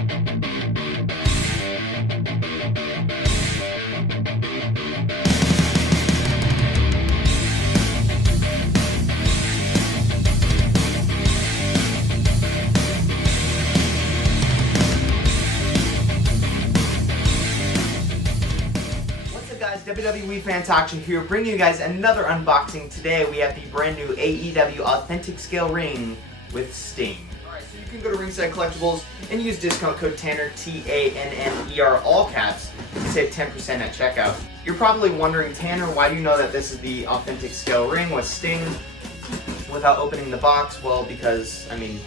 Guys, WWE Fan Talk here, bringing you guys another unboxing. Today we have the brand new AEW Authentic Scale Ring with Sting. Alright, so you can go to Ringside Collectibles and use discount code Tanner, T-A-N-N-E-R, all caps, to save 10% at checkout. You're probably wondering, Tanner, why do you know that this is the Authentic Scale Ring with Sting without opening the box? Well, because, I mean,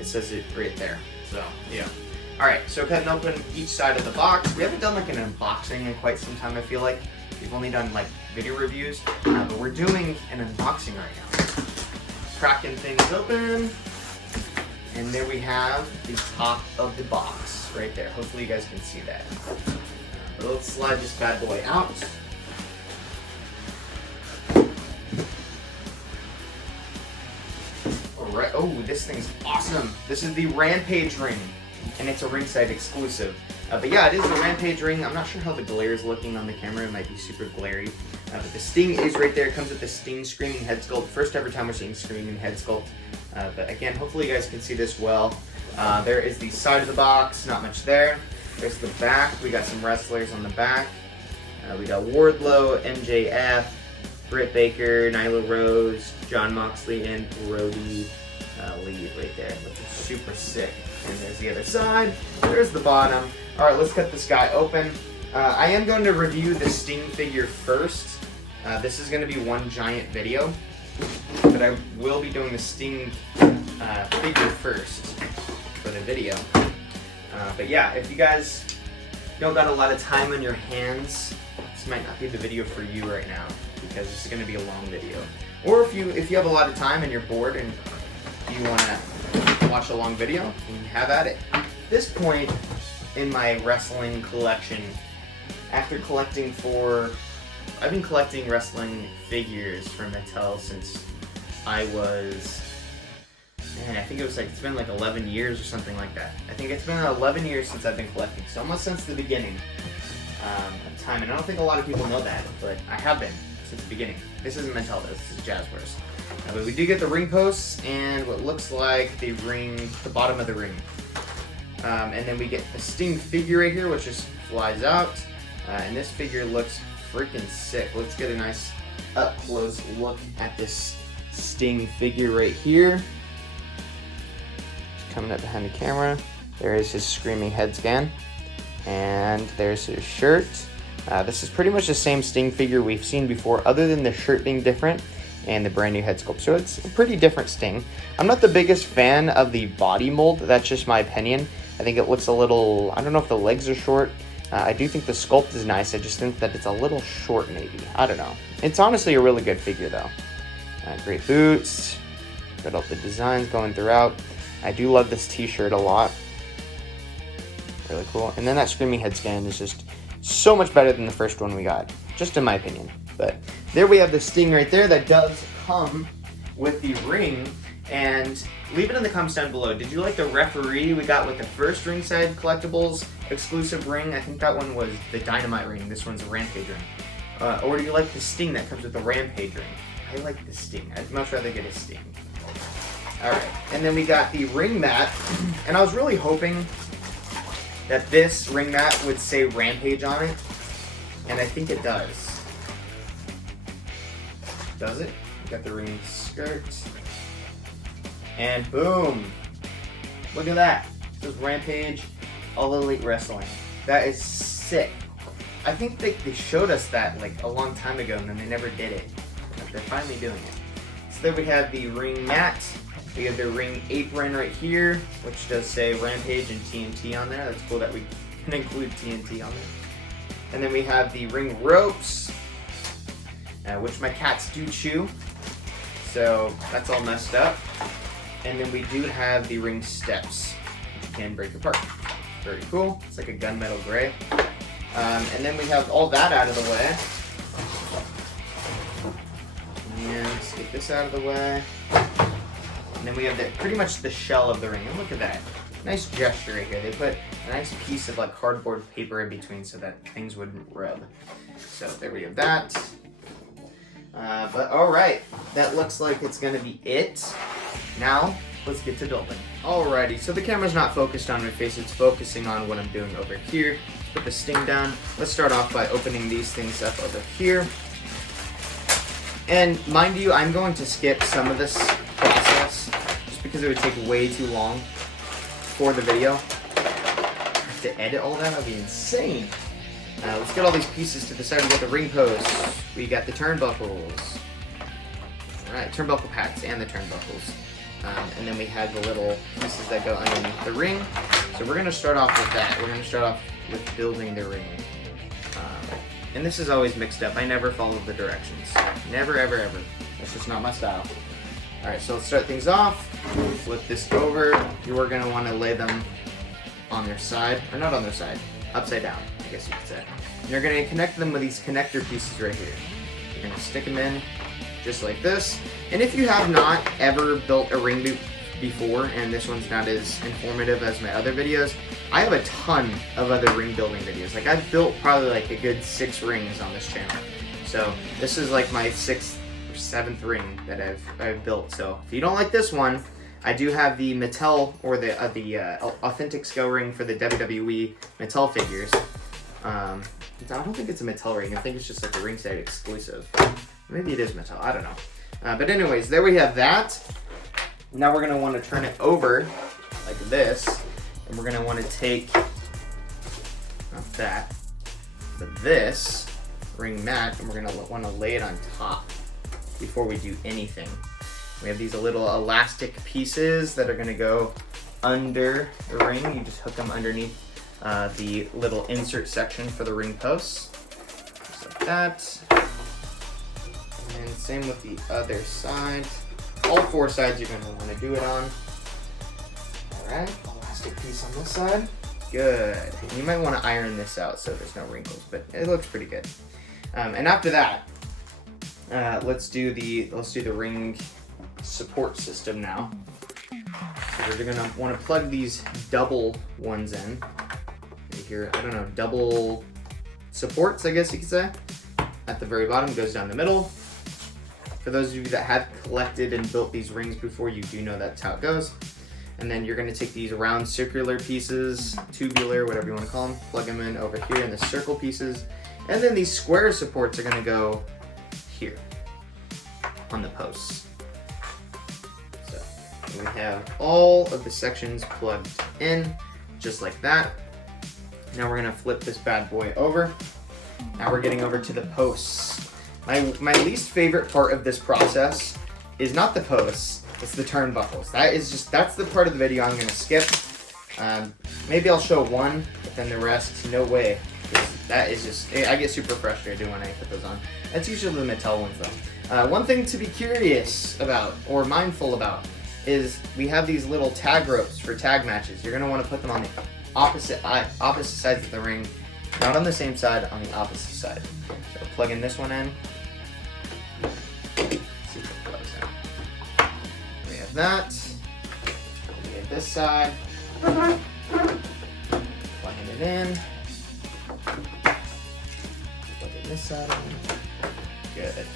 it says it right there, so, yeah. Alright, so go ahead and open each side of the box. We haven't done like an unboxing in quite some time, I feel like. We've only done like video reviews, but we're doing an unboxing right now. Cracking things open, and there we have the top of the box right there. Hopefully you guys can see that. But let's slide this bad boy out. Alright, oh, this thing's awesome. This is the Rampage ring, and it's a Ringside exclusive. But yeah, it is the Rampage ring. I'm not sure how the glare is looking on the camera. It might be super glary. But the Sting is right there. It comes with the Sting Screaming Head Sculpt. First ever time we're seeing Screaming Head Sculpt. But again, hopefully you guys can see this well. There is the side of the box. Not much there. There's the back. We got some wrestlers on the back. We got Wardlow, MJF, Britt Baker, Nyla Rose, Jon Moxley, and Brody Lee right there, which is super sick. And there's the other side. There's the bottom. Alright, let's cut this guy open. I am going to review the Sting figure first. This is going to be one giant video, but I will be doing the Sting figure first for the video. But yeah, if you guys don't got a lot of time on your hands, this might not be the video for you right now, because this is going to be a long video. Or if you have a lot of time and you're bored and you want to watch a long video, you can have at it. At this point in my wrestling collection, after collecting I've been collecting wrestling figures from Mattel since I was, man, I think it's been like 11 years or something like that. I think it's been 11 years since I've been collecting, so almost since the beginning of time. And I don't think a lot of people know that, but I have been since the beginning. This isn't Mattel, this is Jazzwares. But we do get the ring posts and what looks like the ring, the bottom of the ring. And then we get the Sting figure right here, which just flies out. And this figure looks freaking sick. Let's get a nice up close look at this Sting figure right here. Just coming up behind the camera. There is his screaming head scan. And there's his shirt. This is pretty much the same Sting figure we've seen before, other than the shirt being different and the brand new head sculpt. So it's a pretty different Sting. I'm not the biggest fan of the body mold. That's just my opinion. I think it looks a little, I don't know if the legs are short. I do think the sculpt is nice. I just think that it's a little short maybe. I don't know. It's honestly a really good figure though. Great boots. Got all the designs going throughout. I do love this t-shirt a lot. Really cool. And then that screaming head scan is just so much better than the first one we got. Just in my opinion. But there we have the Sting right there that does come with the ring. And leave it in the comments down below. Did you like the referee we got with the first Ringside Collectibles exclusive ring? I think that one was the Dynamite ring. This one's a Rampage ring. Or do you like the Sting that comes with the Rampage ring? I like the Sting. I'd much rather get a Sting. Alright, and then we got the ring mat. And I was really hoping that this ring mat would say Rampage on it. And I think it does. Does it? We got the ring skirt. And boom! Look at that. This is Rampage, All Elite Wrestling. That is sick. I think they showed us that like a long time ago and then they never did it. But they're finally doing it. So then we have the ring mat. We have the ring apron right here, which does say Rampage and TNT on there. That's cool that we can include TNT on there. And then we have the ring ropes, which my cats do chew. So that's all messed up. And then we do have the ring steps, which you can break apart. Very cool. It's like a gunmetal gray. And then we have all that out of the way. And let's get this out of the way. And then we have pretty much the shell of the ring. And look at that. nice gesture right here. They put a nice piece of like cardboard paper in between so that things wouldn't rub. So there we have that. But all right, that looks like it's gonna be it. Now, let's get to building. Alrighty, so the camera's not focused on my face, it's focusing on what I'm doing over here. Let's put the sting down. Let's start off by opening these things up over here. And mind you, I'm going to skip some of this process just because it would take way too long for the video. To edit all that would be insane. Let's get all these pieces to the side. We got the ring posts, we got the turnbuckles. Alright, turnbuckle pads and the turnbuckles. And then we have the little pieces that go underneath the ring. So we're going to start off with that. We're going to start off with building the ring. And this is always mixed up. I never follow the directions. Never, ever, ever. That's just not my style. Alright, so let's start things off. Flip this over. You're going to want to lay them on their side. Or not on their side. Upside down, I guess you could say. And you're going to connect them with these connector pieces right here. You're going to stick them in just like this. And if you have not ever built a ring before, and this one's not as informative as my other videos, I have a ton of other ring building videos. Like I've built probably like a good 6 rings on this channel. So this is like my 6th or 7th ring that I've built. So if you don't like this one, I do have the Mattel or the authentic scale ring for the WWE Mattel figures. I don't think it's a Mattel ring. I think it's just like a ringside exclusive. Maybe it is Mattel. I don't know. But anyways, there we have that. Now we're going to want to turn it over like this. And we're going to want to take, not that, but this ring mat, and we're going to want to lay it on top before we do anything. We have these little elastic pieces that are going to go under the ring. You just hook them underneath the little insert section for the ring posts. Just like that. And same with the other side. All 4 sides you're going to want to do it on. Alright, elastic piece on this side. Good. And you might want to iron this out so there's no wrinkles, but it looks pretty good. And after that, let's do the ring support system now. So we're going to want to plug these double ones in. Here, I don't know, double supports, I guess you could say. At the very bottom, goes down the middle. For those of you that have collected and built these rings before, you do know that's how it goes. And then you're going to take these round circular pieces, tubular, whatever you want to call them, plug them in over here in the circle pieces. And then these square supports are going to go here on the posts. So we have all of the sections plugged in, just like that. Now we're going to flip this bad boy over. Now we're getting over to the posts. My least favorite part of this process is not the posts, it's the turnbuckles. That's the part of the video I'm going to skip. Maybe I'll show one, but then the rest, no way. That is just, I get super frustrated when I put those on. That's usually the Mattel ones though. One thing to be curious about, or mindful about, is we have these little tag ropes for tag matches. You're going to want to put them on the opposite sides of the ring, not on the same side, on the opposite side. So plug in this one in. See if it plugs in. We have that. We have this side. Plugging it in. Plugging this side in. Good.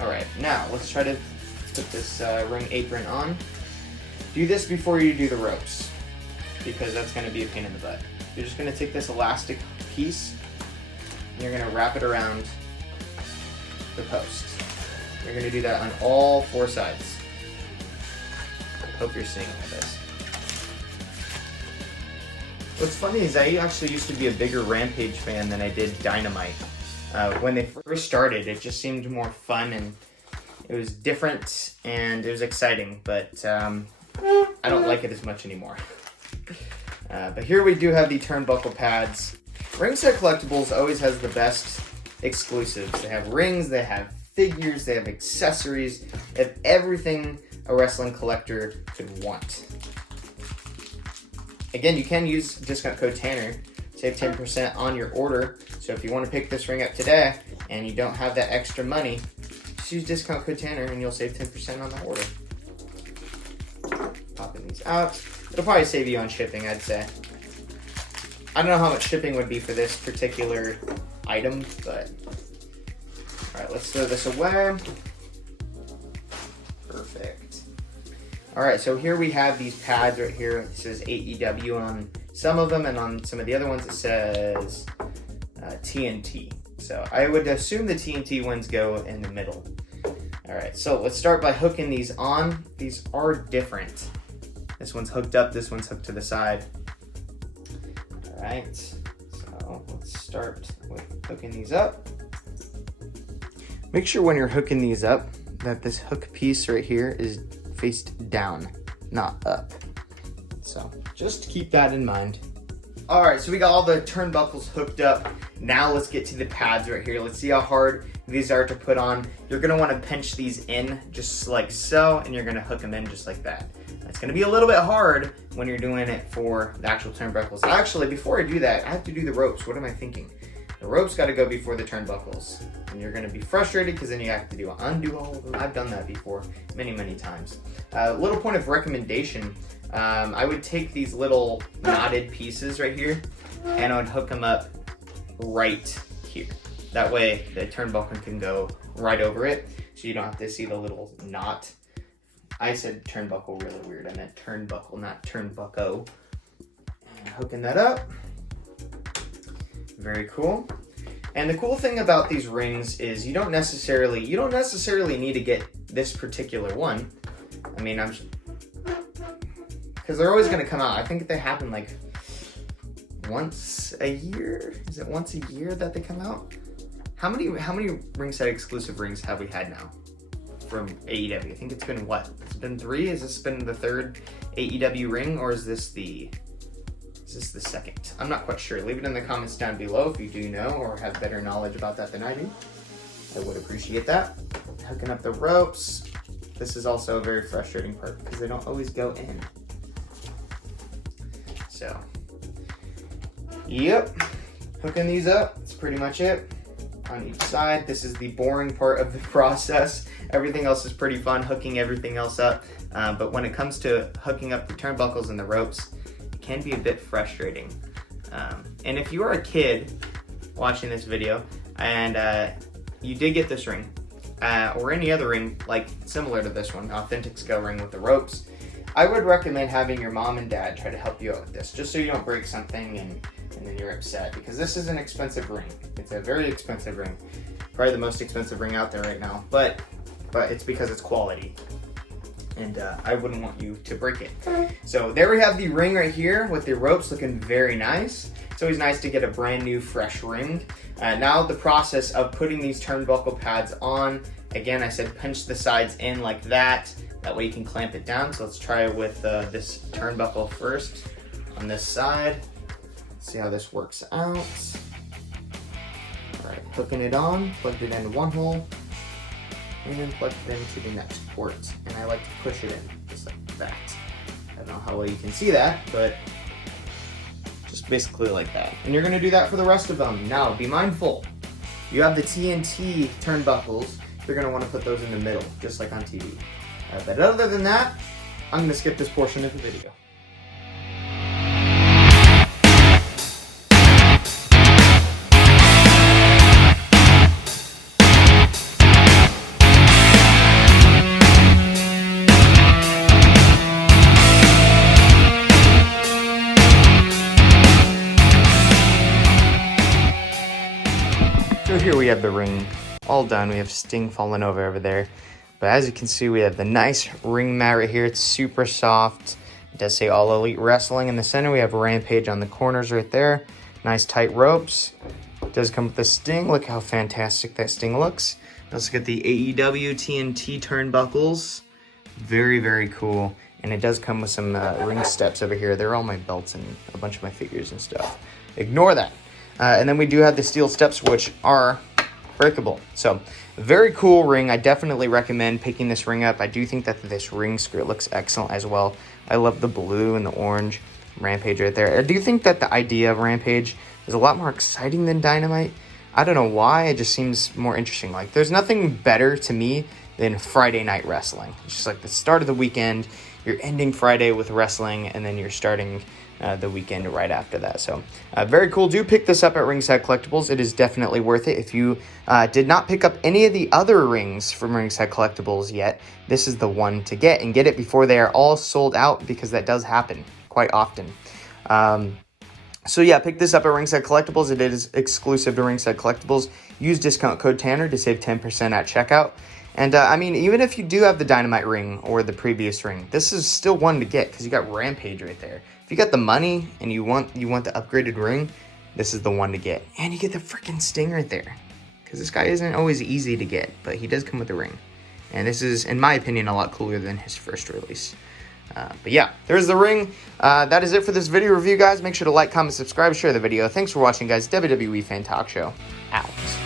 Alright, now let's try to put this ring apron on. Do this before you do the ropes, because that's going to be a pain in the butt. You're just going to take this elastic piece and you're going to wrap it around the post. You're going to do that on all 4 sides. Hope you're seeing all this. What's funny is I actually used to be a bigger Rampage fan than I did Dynamite. When they first started, it just seemed more fun and it was different and it was exciting, but I don't like it as much anymore. But here we do have the turnbuckle pads. Ringside Collectibles always has the best exclusives. They have rings, they have figures, they have accessories, they have everything a wrestling collector could want. Again, you can use discount code Tanner, save 10% on your order. So if you want to pick this ring up today and you don't have that extra money, just use discount code Tanner and you'll save 10% on that order. Popping these out. It'll probably save you on shipping, I'd say. I don't know how much shipping would be for this particular item, but... Alright, let's throw this away. Perfect. Alright, so here we have these pads right here. It says AEW on some of them, and on some of the other ones it says TNT. So I would assume the TNT ones go in the middle. Alright, so let's start by hooking these on. These are different. This one's hooked up, this one's hooked to the side. Alright, so let's start with hooking these up. Make sure when you're hooking these up that this hook piece right here is faced down, not up. So just keep that in mind. All right, so we got all the turnbuckles hooked up. Now let's get to the pads right here. Let's see how hard these are to put on. You're gonna wanna pinch these in just like so, and you're gonna hook them in just like that. It's gonna be a little bit hard when you're doing it for the actual turnbuckles. Actually, before I do that, I have to do the ropes. What am I thinking? The ropes gotta go before the turnbuckles. And you're gonna be frustrated because then you have to undo all of them. I've done that before many, many times. Little point of recommendation, I would take these little knotted pieces right here and I would hook them up right here. That way the turnbuckle can go right over it so you don't have to see the little knot. I said turnbuckle really weird. I meant turnbuckle, not turnbucko. And hooking that up. Very cool. And the cool thing about these rings is you don't necessarily need to get this particular one. I mean, because they're always going to come out. I think they happen like once a year. Is it once a year that they come out? How many ringside exclusive rings have we had now from AEW? I think it's been what? It's been 3. Has this been the 3rd AEW ring, or is this the second? I'm not quite sure. Leave it in the comments down below if you do know or have better knowledge about that than I do. I would appreciate that. Hooking up the ropes. This is also a very frustrating part because they don't always go in. So, yep. Hooking these up. That's pretty much it. On each side. This is the boring part of the process. Everything else is pretty fun, hooking everything else up. But when it comes to hooking up the turnbuckles and the ropes, can be a bit frustrating. And if you are a kid watching this video and you did get this ring or any other ring like similar to this one, authentic scale ring with the ropes, I would recommend having your mom and dad try to help you out with this, just so you don't break something and then you're upset, because this is an expensive ring. It's a very expensive ring, probably the most expensive ring out there right now, but it's because it's quality. And I wouldn't want you to break it. So there we have the ring right here with the ropes looking very nice. It's always nice to get a brand new fresh ring. Now the process of putting these turnbuckle pads on. Again, I said pinch the sides in like that. That way you can clamp it down. So let's try it with this turnbuckle first on this side. See how this works out. All right, hooking it on, plugged it into one hole, and then plug it into the next port. And I like to push it in, just like that. I don't know how well you can see that, but just basically like that. And you're gonna do that for the rest of them. Now, be mindful. You have the TNT turnbuckles. You're gonna wanna put those in the middle, just like on TV. But other than that, I'm gonna skip this portion of the video. So here we have the ring all done. We have Sting falling over there. But as you can see, we have the nice ring mat right here. It's super soft. It does say All Elite Wrestling in the center. We have Rampage on the corners right there. Nice tight ropes. It does come with the Sting. Look how fantastic that Sting looks. Let's get the AEW TNT turnbuckles. Very, very cool. And it does come with some ring steps over here. They're all my belts and a bunch of my figures and stuff. Ignore that. And then we do have the steel steps, which are breakable. So, very cool ring. I definitely recommend picking this ring up. I do think that this ring skirt looks excellent as well. I love the blue and the orange Rampage right there. I do think that the idea of Rampage is a lot more exciting than Dynamite. I don't know why. It just seems more interesting. Like, there's nothing better to me than Friday night wrestling. It's just like the start of the weekend. you're ending Friday with wrestling, and then you're starting the weekend right after that. So very cool. Do pick this up at Ringside Collectibles. It is definitely worth it. If you did not pick up any of the other rings from Ringside Collectibles yet, this is the one to get, and get it before they are all sold out, because that does happen quite often. So yeah, pick this up at Ringside Collectibles. It is exclusive to Ringside Collectibles. Use discount code Tanner to save 10% at checkout. And I mean, even if you do have the Dynamite ring or the previous ring, this is still one to get, because you got Rampage right there. If you got the money and you want the upgraded ring, this is the one to get. And you get the freaking Sting right there, because this guy isn't always easy to get, but he does come with the ring. And this is, in my opinion, a lot cooler than his first release. But yeah, there's the ring. That is it for this video review, guys. Make sure to like, comment, subscribe, share the video. Thanks for watching, guys. WWE Fan Talk Show out.